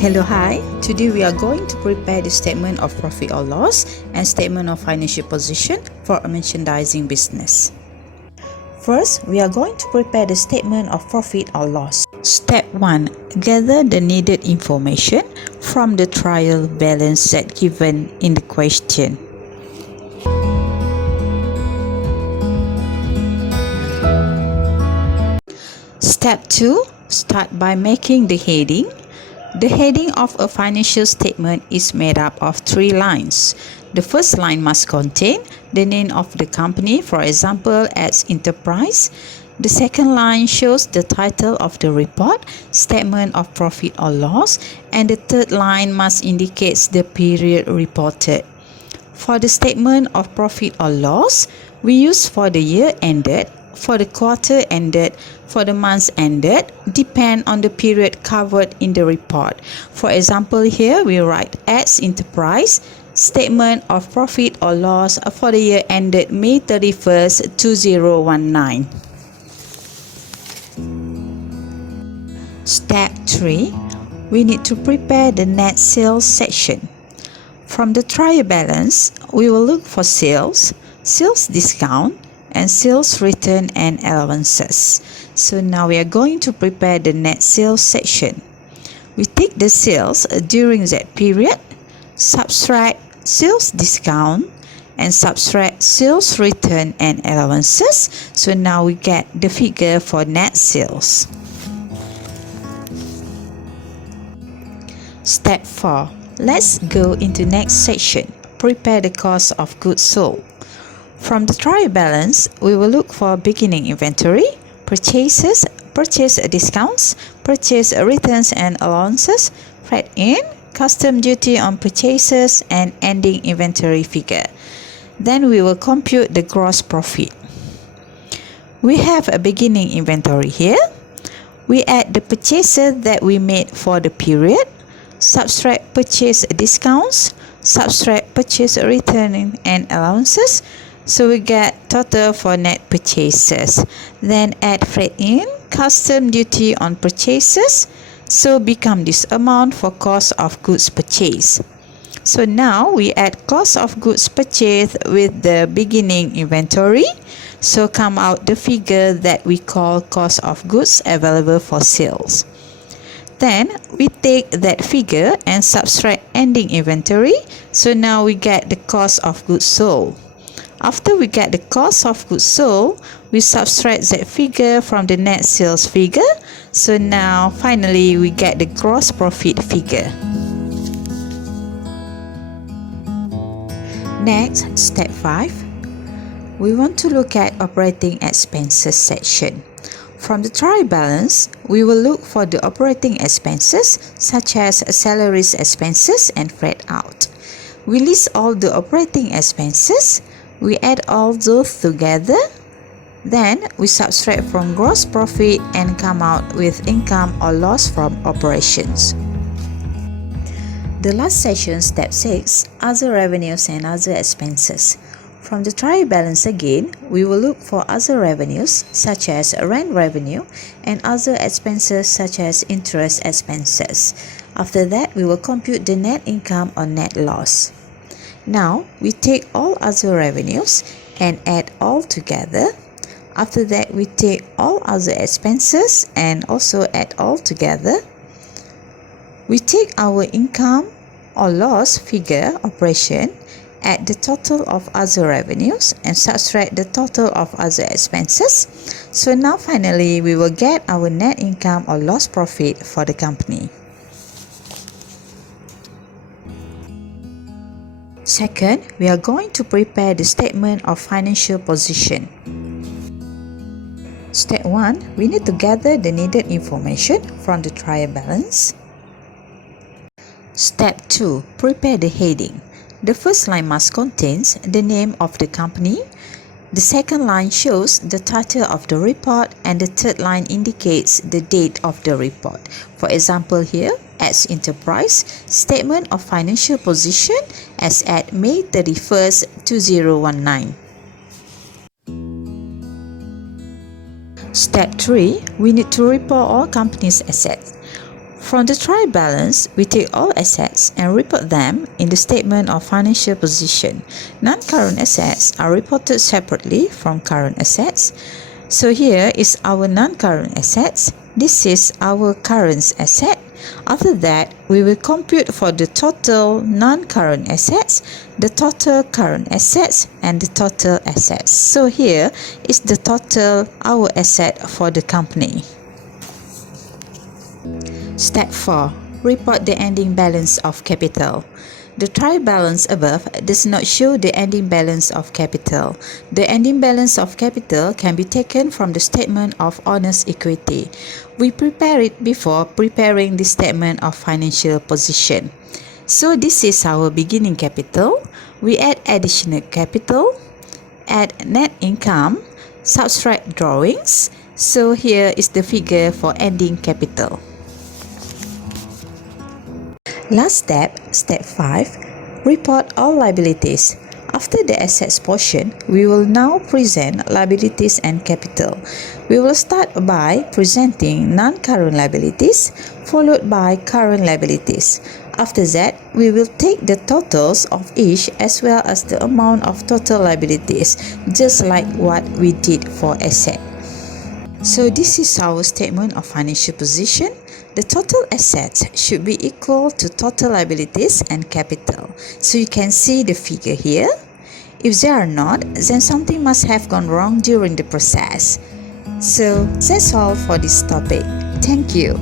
Hello, hi. Today we are going to prepare the statement of profit or loss and statement of financial position for a merchandising business. First, we are going to prepare the statement of profit or loss. Step 1. Gather the needed information from the trial balance set given in the question. Step 2. Start by making the heading. The heading of a financial statement is made up of 3 lines. The first line must contain the name of the company, for example, as Enterprise. The second line shows the title of the report, Statement of Profit or Loss, and the third line must indicate the period reported. For the statement of profit or loss, we use for the year ended, for the quarter ended, for the months ended, depend on the period covered in the report. For example, here we write as Enterprise, statement of profit or loss for the year ended May 31st, 2019. Step 3. We need to prepare the net sales section. From the trial balance, we will look for sales, sales discount, and sales return and allowances. So now we are going to prepare the net sales section. We take the sales during that period, subtract sales discount, and subtract sales return and allowances. So now we get the figure for net sales. Step 4. Let's go into next section. Prepare the cost of goods sold. From the trial balance, we will look for beginning inventory, purchases, purchase discounts, purchase returns and allowances, freight in, custom duty on purchases, and ending inventory figure. Then we will compute the gross profit. We have a beginning inventory here. We add the purchases that we made for the period, subtract purchase discounts, subtract purchase return and allowances. So we get total for net purchases. Then add freight in, custom duty on purchases. So become this amount for cost of goods purchased. So now we add cost of goods purchased with the beginning inventory. So come out the figure that we call cost of goods available for sales. Then we take that figure and subtract ending inventory. So now we get the cost of goods sold. After we get the cost of goods sold, we subtract that figure from the net sales figure. So now finally we get the gross profit figure. Next, step 5. We want to look at operating expenses section. From the trial balance, we will look for the operating expenses such as salaries expenses and freight out. We list all the operating expenses. We add all those together. Then we subtract from gross profit and come out with income or loss from operations. The last section, step 6, other revenues and other expenses. From the trial balance again, we will look for other revenues such as rent revenue and other expenses such as interest expenses. After that, we will compute the net income or net loss. Now, we take all other revenues and add all together. After that, we take all other expenses and also add all together. We take our income or loss figure operation, add the total of other revenues and subtract the total of other expenses. So now finally, we will get our net income or loss profit for the company. Second, we are going to prepare the statement of financial position. Step 1, we need to gather the needed information from the trial balance. Step 2, prepare the heading. The first line must contain the name of the company. The second line shows the title of the report and the third line indicates the date of the report. For example here, as Enterprise, statement of financial position as at May 31st, 2019. Step 3, we need to report all company's assets. From the trial balance, we take all assets and report them in the statement of financial position. Non-current assets are reported separately from current assets. So here is our non-current assets. This is our current asset. After that, we will compute for the total non-current assets, the total current assets, and the total assets. So here is the total our asset for the company. Step 4. Report the ending balance of capital. The trial balance above does not show the ending balance of capital. The ending balance of capital can be taken from the statement of owner's equity. We prepare it before preparing the statement of financial position. So this is our beginning capital. We add additional capital, add net income, subtract drawings. So here is the figure for ending capital. Last step, step 5, report all liabilities. After the assets portion, we will now present liabilities and capital. We will start by presenting non-current liabilities, followed by current liabilities. After that, we will take the totals of each as well as the amount of total liabilities, just like what we did for asset. So this is our statement of financial position. The total assets should be equal to total liabilities and capital. So you can see the figure here. If they are not, then something must have gone wrong during the process. So that's all for this topic. Thank you.